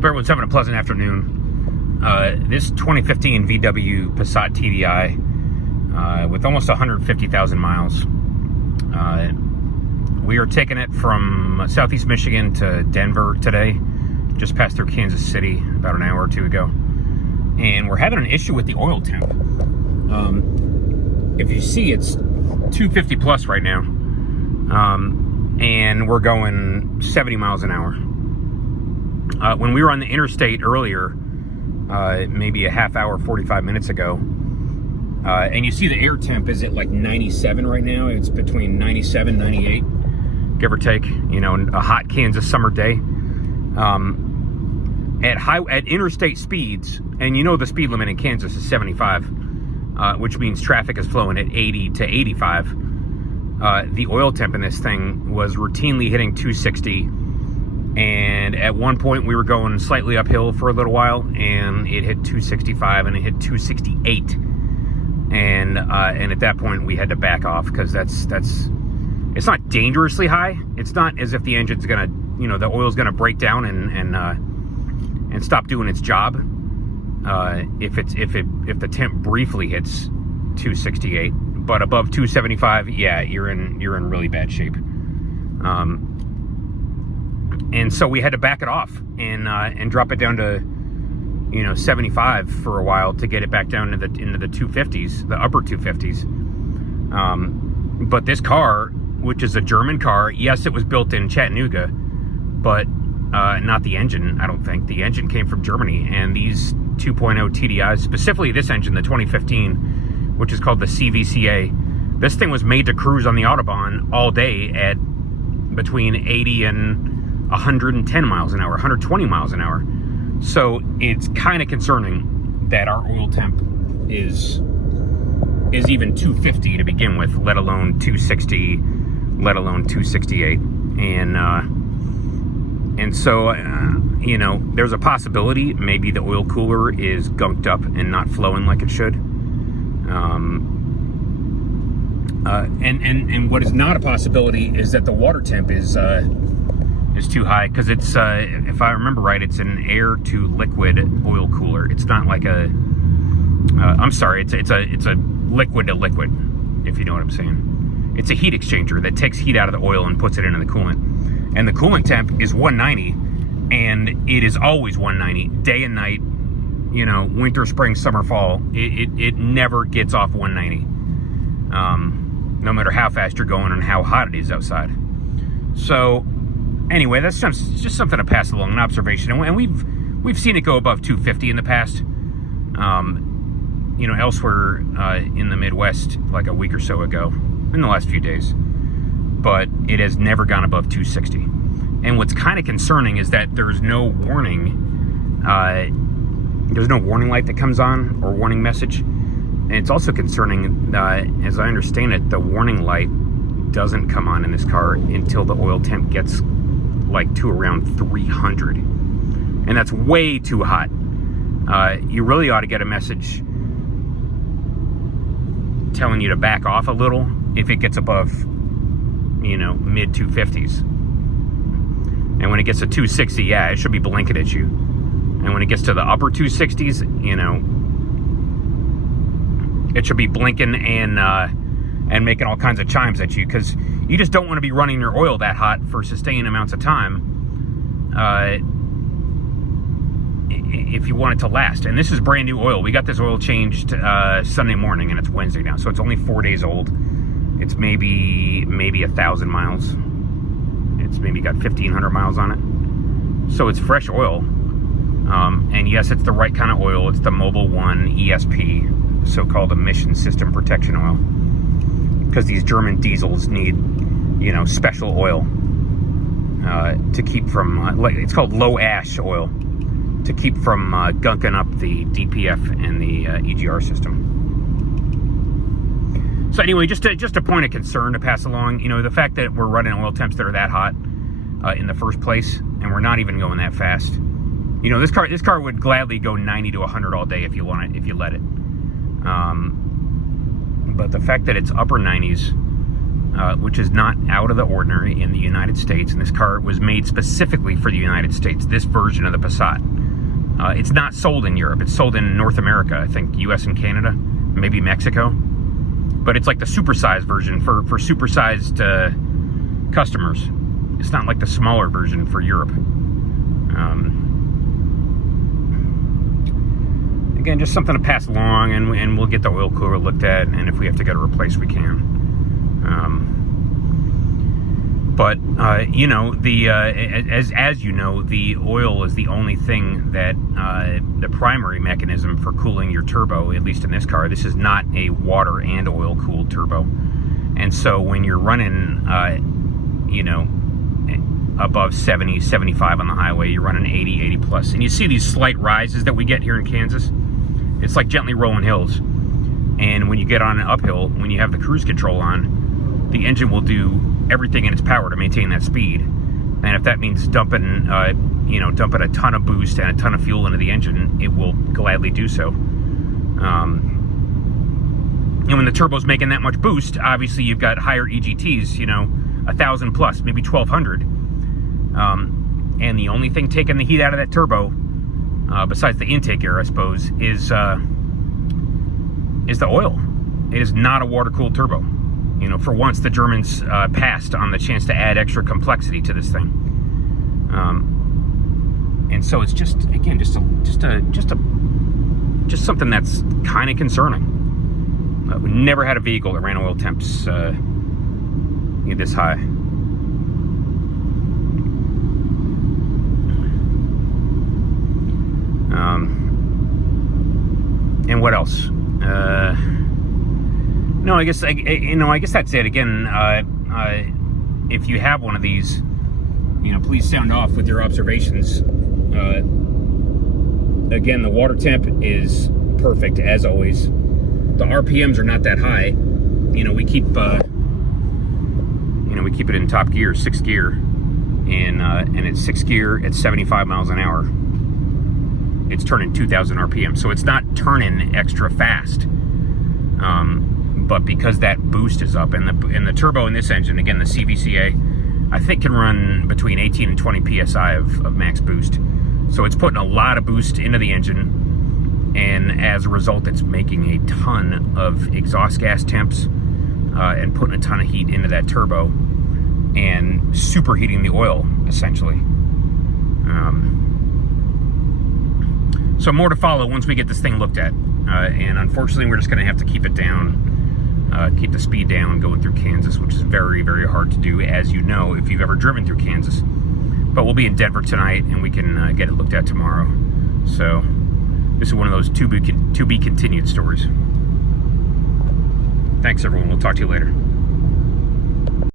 Hope everyone's having a pleasant afternoon. This 2015 VW Passat TDI with almost 150,000 miles. We are taking it from Southeast Michigan to Denver today, just passed through Kansas City about an hour or two ago. And we're having an issue with the oil temp. If you see, it's 250 plus right now. And we're going 70 miles an hour. When we were on the interstate earlier, maybe a half hour, 45 minutes ago, and you see the air temp is at like 97 right now. It's between 97, 98, give or take, you know, a hot Kansas summer day. At interstate speeds, and you know the speed limit in Kansas is 75, which means traffic is flowing at 80 to 85. The oil temp in this thing was routinely hitting 260. And at one point we were going slightly uphill for a little while, and it hit 265 and it hit 268. And at that point we had to back off, because it's not dangerously high. It's not as if the engine's gonna, you know, the oil's gonna break down and stop doing its job. If the temp briefly hits 268, but above 275, yeah, you're in really bad shape. And so we had to back it off and drop it down to, you know, 75 for a while to get it back down into the 250s, the upper 250s. But this car, which is a German car, yes, it was built in Chattanooga, but not the engine. I don't think the engine came from Germany. And these 2.0 TDIs, specifically this engine, the 2015, which is called the CVCA, this thing was made to cruise on the Autobahn all day at between 80 and 110 miles an hour, 120 miles an hour. So it's kind of concerning that our oil temp is even 250 to begin with, let alone 260, let alone 268. And so, you know, there's a possibility maybe the oil cooler is gunked up and not flowing like it should. And what is not a possibility is that the water temp is too high, because it's if I remember right, it's an air to liquid oil cooler. It's not like a I'm sorry, it's a liquid to liquid, if you know what I'm saying. It's a heat exchanger that takes heat out of the oil and puts it into the coolant. And the coolant temp is 190, and it is always 190 day and night, you know, winter, spring, summer, fall. It never gets off 190, no matter how fast you're going and how hot it is outside. So anyway, that's just something to pass along, an observation. And we've seen it go above 250 in the past. You know, elsewhere in the Midwest, like a week or so ago, in the last few days. But it has never gone above 260. And what's kind of concerning is that there's no warning. There's no warning light that comes on, or warning message. And it's also concerning, as I understand it, the warning light doesn't come on in this car until the oil temp gets like to around 300, and that's way too hot. You really ought to get a message telling you to back off a little if it gets above, you know, mid 250s. And when it gets to 260, yeah, it should be blinking at you. And when it gets to the upper 260s, you know, it should be blinking and making all kinds of chimes at you, because you just don't want to be running your oil that hot for sustained amounts of time if you want it to last. And this is brand new oil. We got this oil changed Sunday morning, and it's Wednesday now, so it's only 4 days old. It's maybe 1,000 miles. It's maybe got 1,500 miles on it. So it's fresh oil. And yes, it's the right kind of oil. It's the Mobil 1 ESP, so-called emission system protection oil. Because these German diesels need, you know, special oil to keep from, like, it's called low ash oil, to keep from gunking up the DPF and the EGR system. So anyway, just a point of concern to pass along. You know, the fact that we're running oil temps that are that hot in the first place, and we're not even going that fast. You know, this car would gladly go 90 to 100 all day if you want it, if you let it. But the fact that it's upper 90s which is not out of the ordinary in the United States. And this car was made specifically for the United States, this version of the Passat. It's not sold in Europe. It's sold in North America, I think, US and Canada, maybe Mexico. But it's like the supersized version for supersized customers. It's not like the smaller version for Europe. Again, just something to pass along, and we'll get the oil cooler looked at, and if we have to get it replaced, we can. But you know, as you know, the oil is the only thing that the primary mechanism for cooling your turbo. At least in this car, this is not a water and oil cooled turbo, and so when you're running, you know, above 70, 75 on the highway, you're running 80, 80 plus, and you see these slight rises that we get here in Kansas. It's like gently rolling hills, and when you get on an uphill, when you have the cruise control on, the engine will do everything in its power to maintain that speed. And if that means dumping, you know, dumping a ton of boost and a ton of fuel into the engine, it will gladly do so. And when the turbo's making that much boost, obviously you've got higher EGTs, you know, 1,000 plus, maybe 1,200. And the only thing taking the heat out of that turbo, besides the intake air, I suppose, is the oil. It is not a water-cooled turbo. You know, for once, the Germans passed on the chance to add extra complexity to this thing. And so it's just, again, just something that's kind of concerning. We never had a vehicle that ran oil temps this high. And what else? No, I guess I guess that's it. Again, if you have one of these, you know, please sound off with your observations. Again, the water temp is perfect as always. The RPMs are not that high. You know, we keep it in top gear, 6th gear, and it's 6th gear at 75 miles an hour. It's turning 2,000 RPM, so it's not turning extra fast. But because that boost is up, and the turbo in this engine, again the CVCA, I think can run between 18 and 20 psi of max boost. So it's putting a lot of boost into the engine, and as a result, it's making a ton of exhaust gas temps and putting a ton of heat into that turbo and superheating the oil essentially. So more to follow once we get this thing looked at. And unfortunately, we're just going to have to keep it down, keep the speed down going through Kansas, which is very, very hard to do, as you know, if you've ever driven through Kansas. But we'll be in Denver tonight, and we can get it looked at tomorrow. So this is one of those to be continued stories. Thanks, everyone. We'll talk to you later.